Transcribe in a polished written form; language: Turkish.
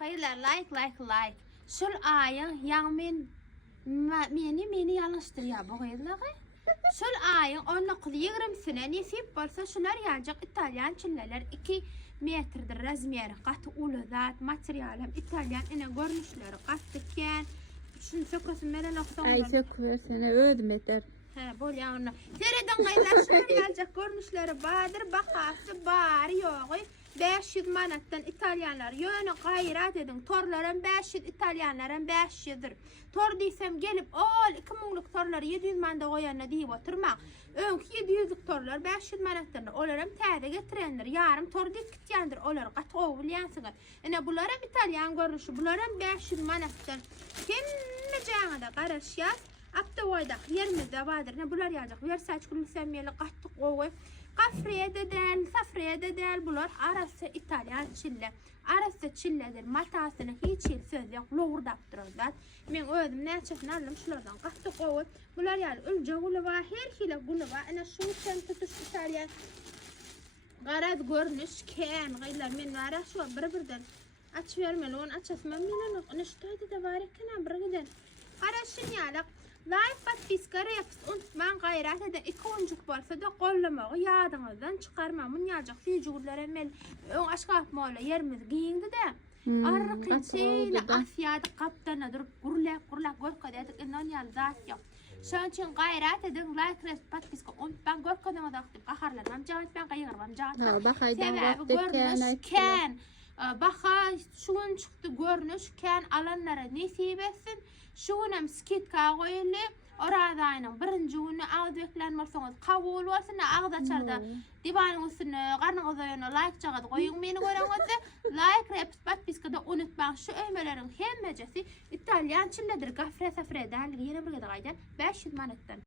Hayırlar like. Şol ayın yan meni yanlıştırıyor bu hayırlar. Şol ayın 19-20 sene nesip bolsa şular yancak İtalyan çilleler 2 metrdir razmeri qatı ulu zat material hem İtalyan ine görnüşleri qattıken şunu söküsün meren oqtan. Ay söküversene ödüm eter. He bol ya onu. Tereden qaylar şular yancak görnüşleri badır bakası bari yoğu. 500 manattan İtalyanlar yönü gayrat edin. Torların 500 İtalyanların 500'dir. Tor diysem gelip ol 2000'lık torları 700 manda koyanına deyip oturmak. Önkü 700'lük torlar 500 manattan olarım täze getirendir. Yarım tor dik gityandır. Olar qat ovulyansınız. Ene bularım İtalyan görünüşü. Bularım 500 manattan. Kemme jaňa da garaşýar. Apta oyda yerimizde vardır. Ne bular yazacak. Versaç kulüsemiyeli qattık oğuy. Kafriyede del, safriyede del bular arası İtalyan çille. Arası çilledir. Matasını hiç il söz yok. Loğurdap dururlar. Men özüm näçesini aldım şulardan qattık oğuy. Bular yani ülce gulu var. Her hile gulu var. Ana şu sen tutuş İtalyan. Garad görünüş ken. Gaylar men var şu birden. Aç vermeli onu açasmam men onu. Niştaydı da var ekene bir giden. Qarashin yalaq. Live подписка reps unutman gayret ede 2 oncuk bolsa da gollamagy ýadynızdan çykarmamyn ýajak süýjüler emel öň aşgap mola yerimiz giýindi de arqyçyla afyady kaptana durup gurlak görkadýadyk inan ýal zat ýok. Şoň üçin gayret edin like reps podpiska unutman görkadýaňyz wagtyp gaharlanmam jawap ben gaýyrmam jawap. Bahaýdan wagt ken baha şuň çykdy görnüş ken alanlara nesip etsin. Şunam skitka goýuly oradaýynyň birinji güni agdeklenmerseňiz kabul bolsun agdaçarda dibanyň üstüne garnyňyz öýüne like jagady goýuň meni göreňizde like reps podpiskada unutmaň şu öýmeleriň hemmejesi İtalyan çilledir gafre safre däl ýene bir gada gaýdan 500 manatdan.